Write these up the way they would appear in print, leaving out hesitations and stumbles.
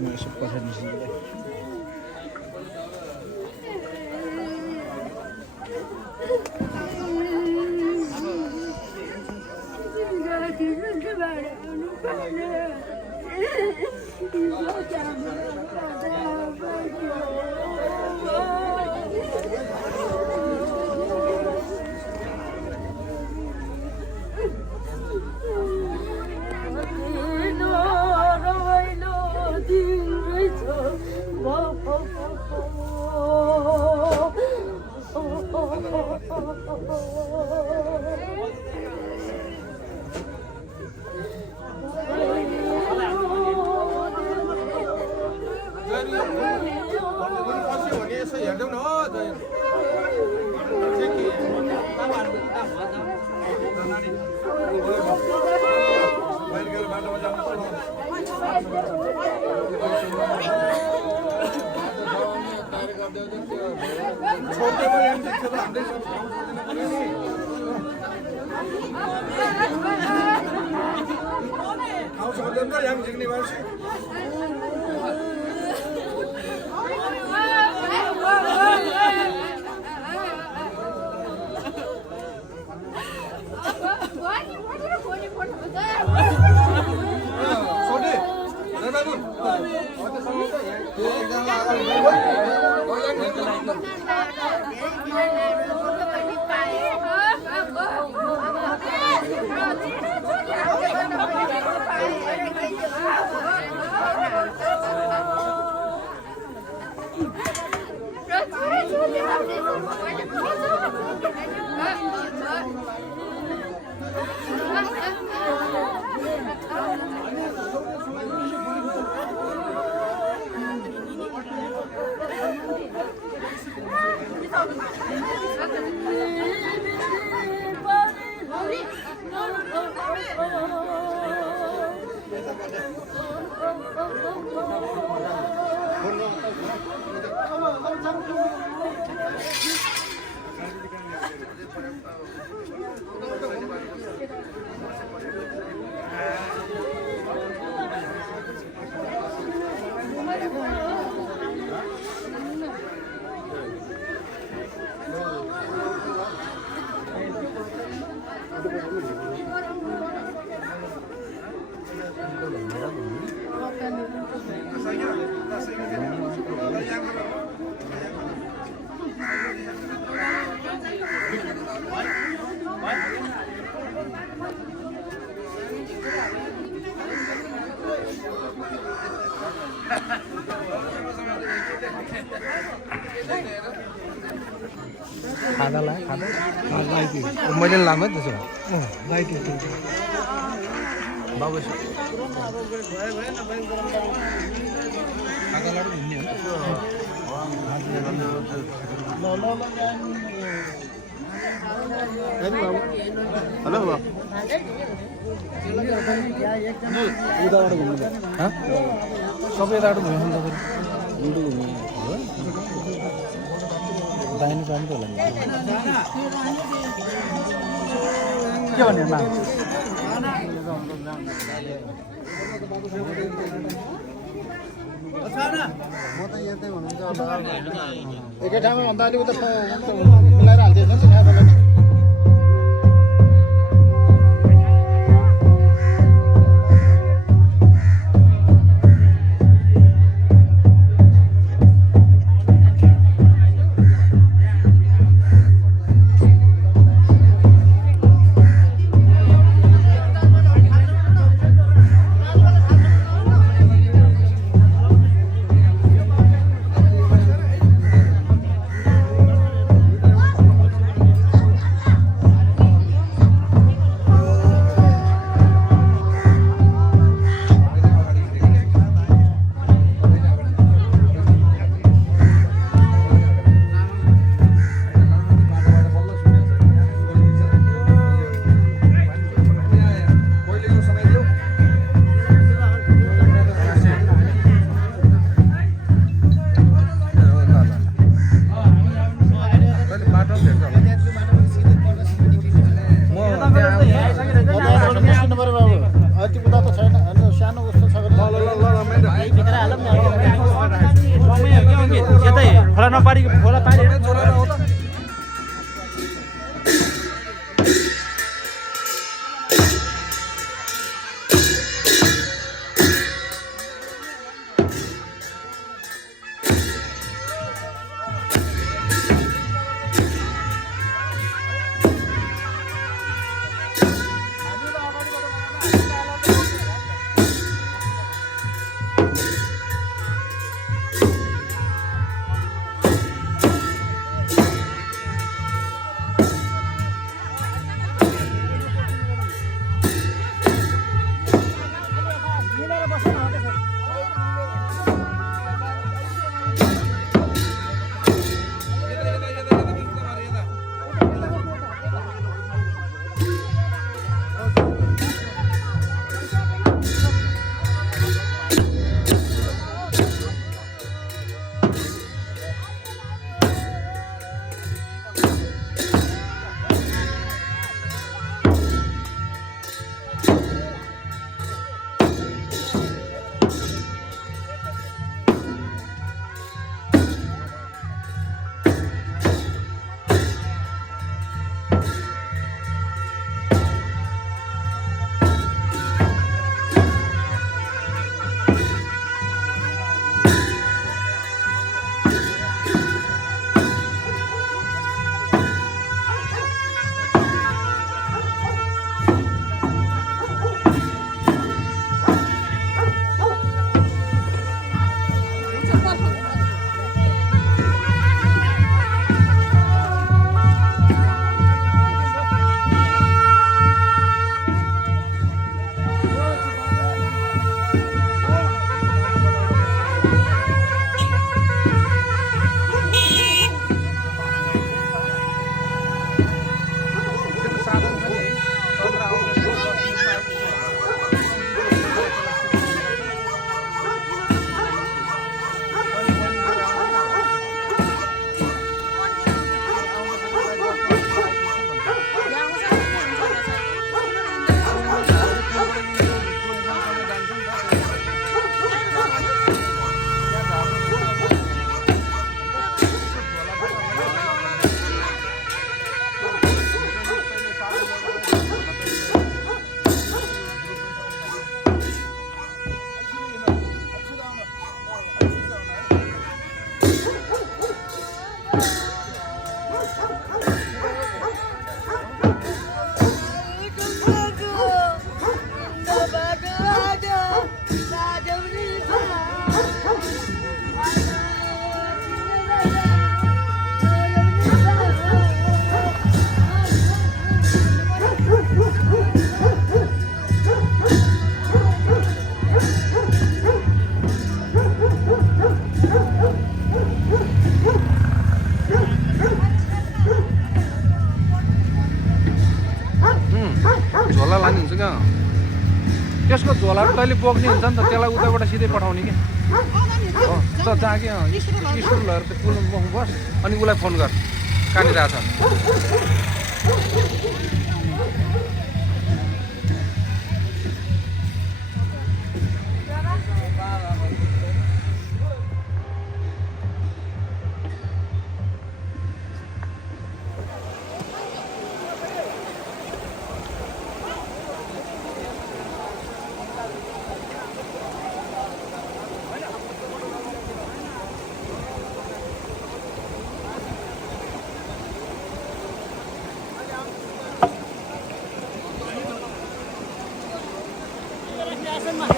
Masuk pasar di sini. खादालाई खादा light मैले लामै त्यसो लाइट बाबु खादालाई घुम्ने हेलो बाबु उताबाट घुम्नु सबै यताबाट घुम्नु तपाईँ घुम्नु दाहिने काम त होला के भन्ने मा एकै ठाउँमा भन्दा अलिक उता मिलाएर हाल्थ्यो नि नपारी खोला पारी त्यसको झोलाहरू तैँले बोक्ने हुन्छ नि त त्यसलाई उताबाट सिधै पठाउने कि हो त जहाँ कि स्कुलहरू त्यो पुलमा बोक्नु बस अनि उसलाई फोन गर कहाँनिर छ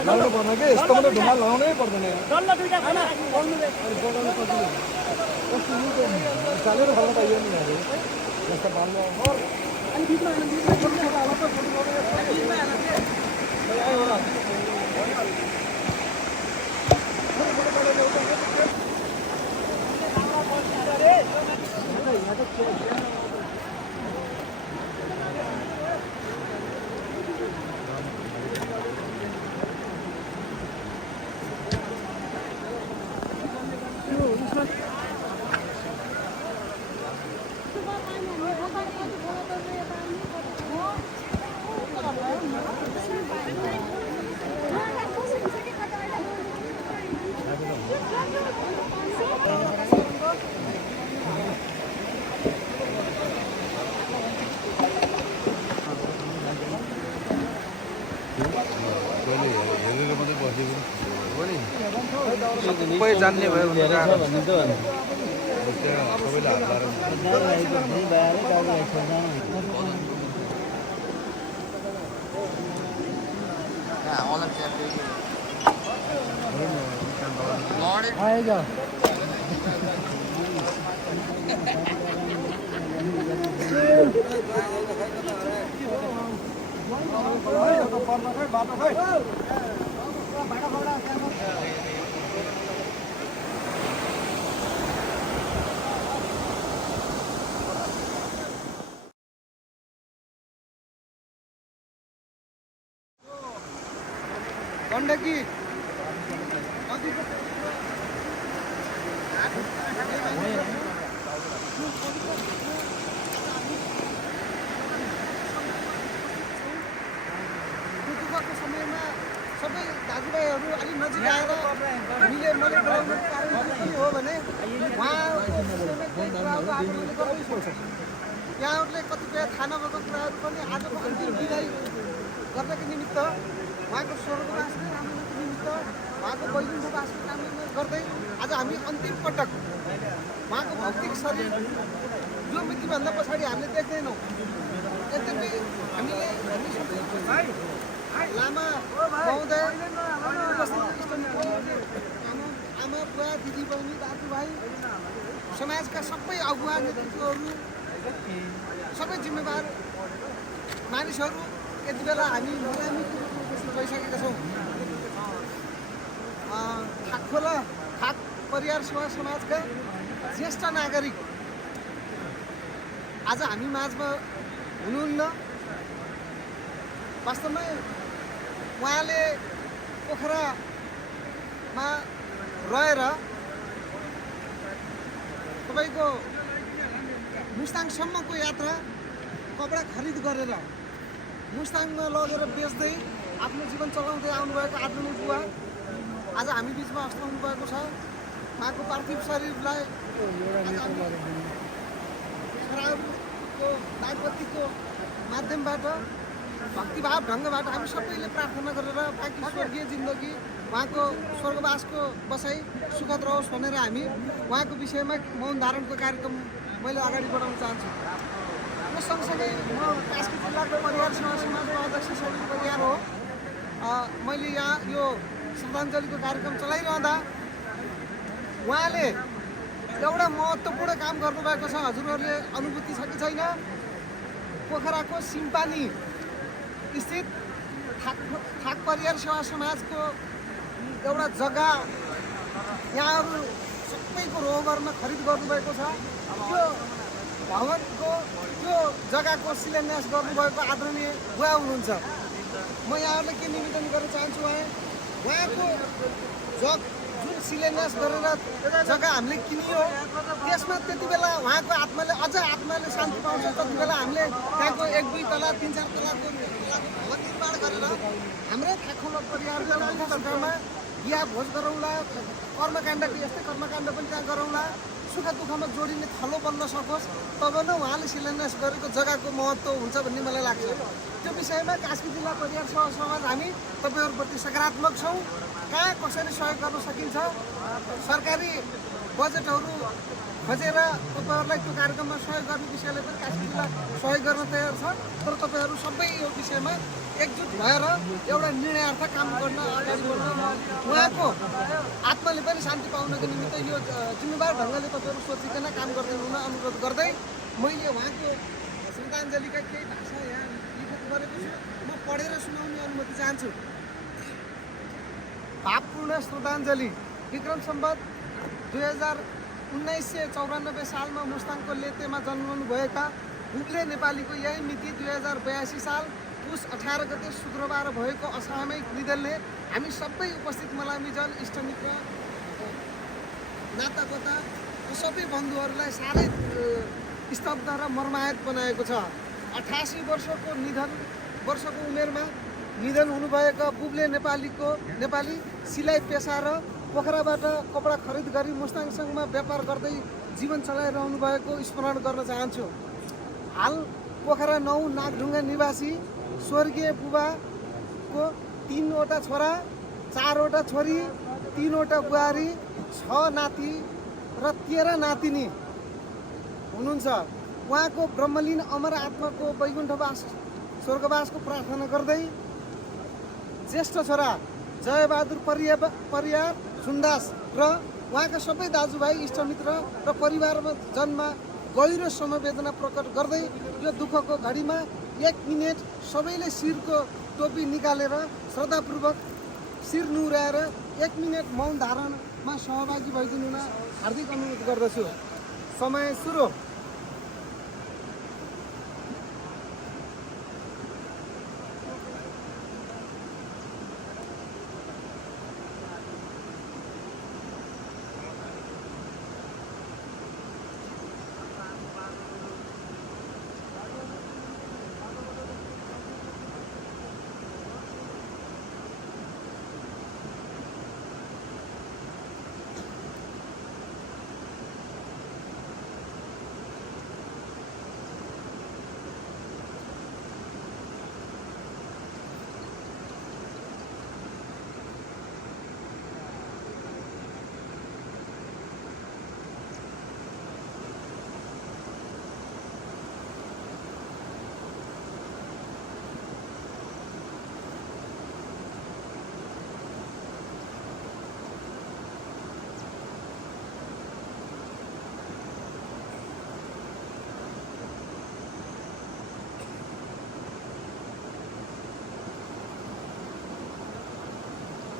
लाउनु पर्छ कि यस्तो मात्रै ढुङ्गा लाउनै पर्दैन डल्लो दुईटा खाना चालेर खान पाइयो नि यहाँले यस्तो बाल्नु अनि बिचमा सबै जान्ने भयो भनेर आएको। आएगा गण्डकी दुःखको समयमा सबै दाजुभाइहरू अलिक नजिक आएर मैले बोलाउनु कारण के हो भने यहाँहरूले कतिपय थाहा नभएको कुराहरू पनि आजको अन्तिम विदाई गर्नको निमित्त उहाँको स्वर्गवासको कामनाको निमित्त उहाँको वैकुण्ठ वासको कामना गर्दै आज हामी अन्तिम पटक उहाँको भौतिक शरीर जो मृत्युभन्दा पछाडि हामीले देख्दैनौँ। यद्यपि हामीले लामा महोदय आमा बुवा दिदी बहिनी दाजुभाइ समाजका सबै अगुवा नेतृत्वहरू सबै जिम्मेवार मानिसहरू यति बेला हामी बिरामीको रूपमा भइसकेका छौँ। थाकखोला थाक परिवार सेवा समाजका ज्येष्ठ नागरिक आज हामी माझमा हुनुहुन्न। वास्तवमै उहाँले पोखरामा रहेर तपाईँको मुस्ताङसम्मको यात्रा कपडा खरिद गरेर मुस्ताङमा लगेर बेच्दै आफ्नो जीवन चलाउँदै आउनुभएको आदरणीय बुवा आज हामी बिचमा अस्ताउनु भएको छ। उहाँको पार्थिव शरीरलाई छोराहरूको दागबत्तीको माध्यमबाट भक्तिभाव ढङ्गबाट हामी सबैले प्रार्थना गरेर बाँकी स्वर्गीय जिन्दगी उहाँको स्वर्गवासको बसाइ सुखद रहोस् भनेर हामी उहाँको विषयमा मौन धारणको कार्यक्रम मैले अगाडि बढाउन चाहन्छु। र सँगसँगै म कास्की जिल्लाको परिवार सेवा समाजको अध्यक्ष समिति परिवार हो। मैले यहाँ यो श्रद्धाञ्जलीको कार्यक्रम चलाइरहँदा उहाँले एउटा महत्त्वपूर्ण काम गर्नुभएको छ। हजुरहरूले अनुभूति छ कि छैन? पोखराको सिम्पानी स्थित थाक परिवार सेवा समाजको एउटा जग्गा यहाँहरू सबैको रोगरमा खरिद गर्नुभएको छ। त्यो भवनको त्यो जग्गाको शिलान्यास गर्नुभएको आदरणीय बुवा हुनुहुन्छ। म यहाँहरूलाई के निवेदन गर्न चाहन्छु, उहाँको जुन शिलान्यास गरेर जग्गा हामीले किनियो त्यसमा त्यति बेला उहाँको आत्माले शान्ति पाउँछ। त्यति बेला हामीले त्यहाँको 1-2 तला 3-4 तलाको भवन निर्माण गरेर हाम्रै थाकखोला परिवारमा बिहा भोज गरौँला, कर्मकाण्डको यस्तै कर्मकाण्ड पनि त्यहाँ गरौँला, सुख दुःखमा जोडिने थलो बन्न सकोस्। तब नै उहाँले शिलान्यास गरेको जग्गाको महत्त्व हुन्छ भन्ने मलाई लाग्छ। त्यो विषयमा कास्की जिल्ला परिवार सेवा समाज हामी तपाईँहरूप्रति सकारात्मक छौँ। कहाँ कसरी सहयोग गर्न सकिन्छ सरकारी बजेटहरू खोजेर तपाईँहरूलाई त्यो कार्यक्रममा सहयोग गर्ने विषयले पनि कास्की जिल्ला सहयोग गर्न तयार छ। तर तपाईँहरू सबै यो विषयमा एकजुट भएर एउटा निर्णयार्थ काम गर्न अगाडि बढ्न उहाँको आत्माले पनि शान्ति पाउनको निमित्त यो जिम्मेवार ढङ्गले तपाईँहरू सोचिकन काम गर्दै हुन अनुरोध गर्दै मैले उहाँको श्रद्धाञ्जलीका केही भाषा यहाँ लिखित गरेको छु। म पढेर सुनाउने अनुमति चाहन्छु। भावपूर्ण श्रद्धाञ्जली। विक्रम सम्वत 1994 सालमा मुस्ताङको लेतेमा जन्मनुभएका बुब्ले नेपालीको यही मिति 2082 साल पुस 18 गते शुक्रबार भएको असामयिक निधनले हामी सबै उपस्थित मलामीजन इष्टमित्र नातागोता र सबै बन्धुहरूलाई साह्रै स्तब्ध र मर्माहत बनाएको छ। 88 वर्षको उमेरमा निधन हुनुभएका बुब्ले नेपाली सिलाइ पेसा र पोखराबाट कपडा खरिद गरी मुस्ताङसँगमा व्यापार गर्दै जीवन चलाइरहनु भएको स्मरण गर्न चाहन्छु। हाल पोखरा 9 नागढुङ्गा निवासी स्वर्गीय बुबाको 3 वटा छोरा 4 वटा छोरी 3वटा बुहारी 6 नाति र 13 नातिनी हुनुहुन्छ। उहाँको ब्रह्मलीन अमर आत्माको वैकुण्ठवास स्वर्गवासको प्रार्थना गर्दै ज्येष्ठ छोरा जयबहादुर परियार सुन्दास र उहाँका सबै दाजुभाइ इष्टमित्र र परिवारमा जन्मा गहिरो समवेदना प्रकट गर्दै यो दुःखको घडीमा 1 मिनेट सबैले शिरको टोपी निकालेर श्रद्धापूर्वक शिर नुहाएर 1 मिनेट मौन धारणमा सहभागी भइदिनु हुन हार्दिक अनुरोध गर्दछु। समय सुरु।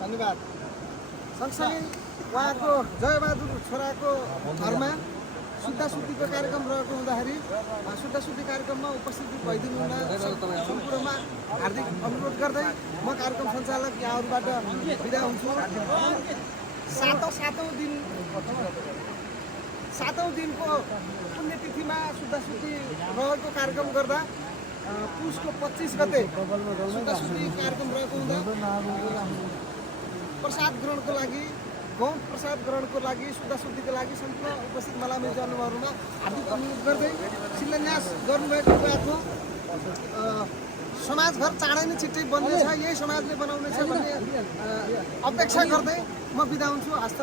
धन्यवाद। सँगसँगै उहाँको जयबहादुर छोराको घरमा शुद्धाशुद्धिको कार्यक्रम रहेको हुँदाखेरि शुद्धाशुद्धि कार्यक्रममा उपस्थित भइदिनु हुन सम्पूर्णमा हार्दिक अनुरोध गर्दै म कार्यक्रम सञ्चालक यहाँहरूबाट बिदा हुन्छु। सातौँ दिनको पुण्यतिथिमा शुद्धाशुद्धि रहेको कार्यक्रम गर्दा पुसको 25 गते शुद्धाशुद्धि कार्यक्रम रहेको हुँदा प्रसाद ग्रहणको लागि गौण प्रसाद ग्रहणको लागि शुद्धाशुद्धिको लागि सम्पूर्ण उपस्थित मलामी जन्महरूमा हार्दिक अनुरोध गर्दै शिलान्यास गर्नुभएको उहाँको समाजघर चाँडै नै छिट्टै बन्नेछ, यही समाजले बनाउनेछ भन्ने अपेक्षा गर्दै म बिदा हुन्छु। हस्त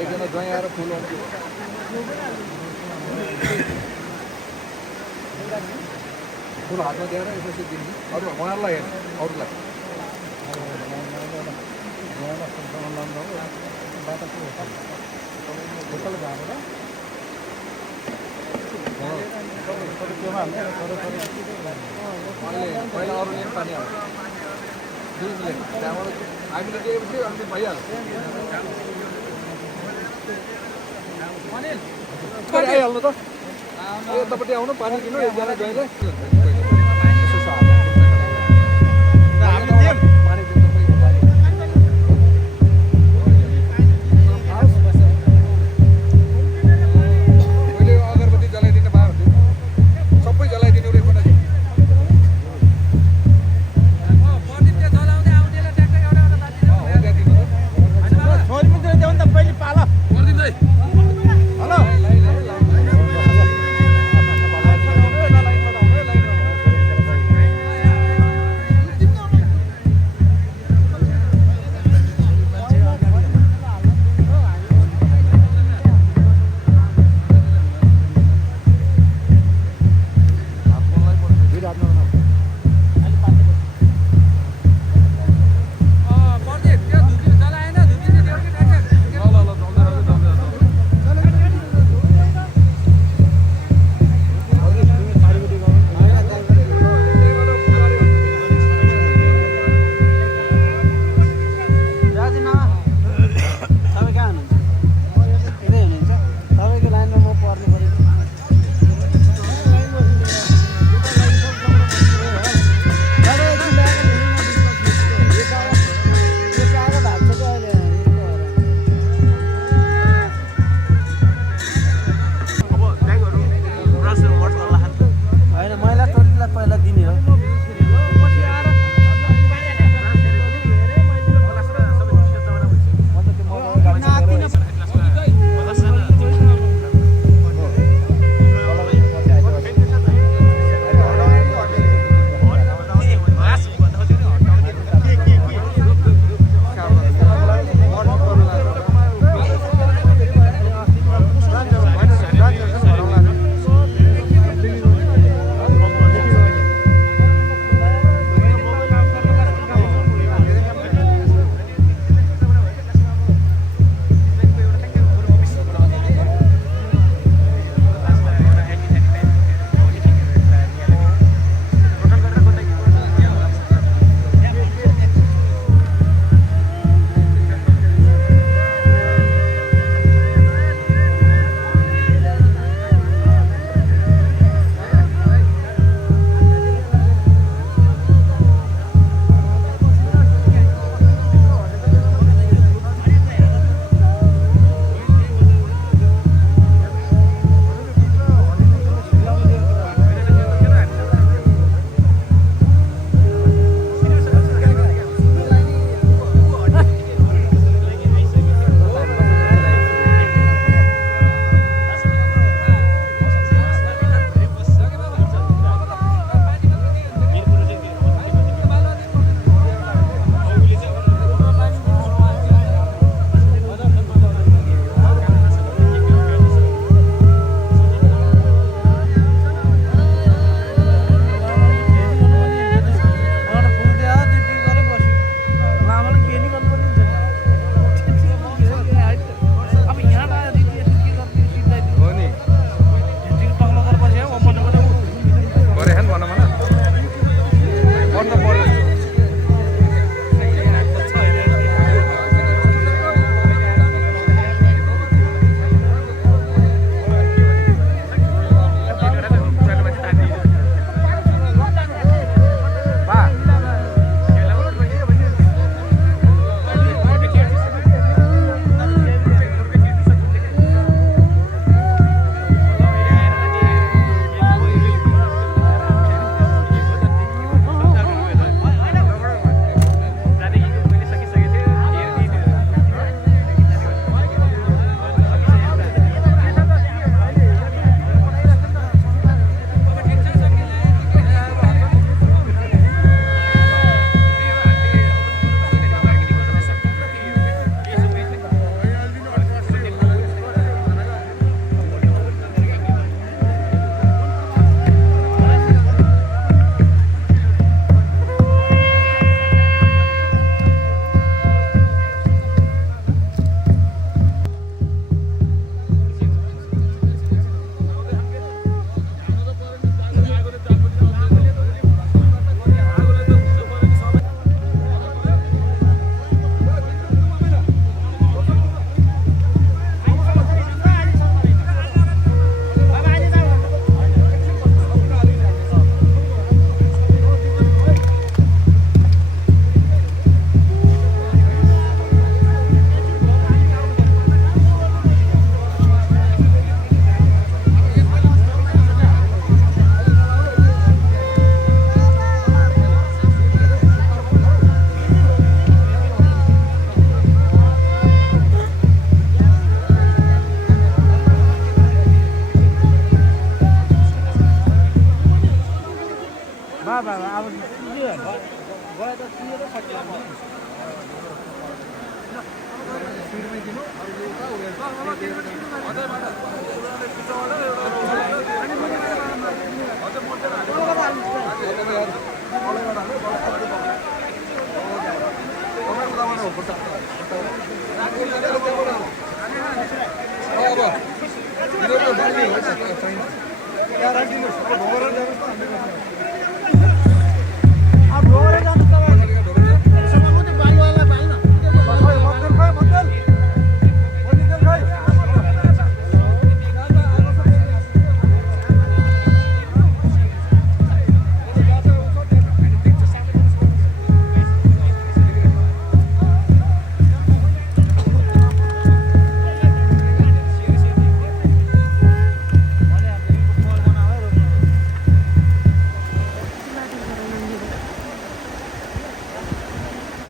एकजना ज्वाइँ आएर फुल फुल हातमा दिएर यसो दिनु अरू उहाँहरूलाई हेर्नु अरूलाई पहिला अरूले पनि पानी हाल्छ त्यहाँबाट हामीले दिएपछि अनि भइहाल्छ। आइहाल्नु त यतापट्टि आउनु पानी दिनु एकजना ज्वाइँलाई अगरबत्ती जलाइदिनु भयो भने सबै जलाइदिनु अब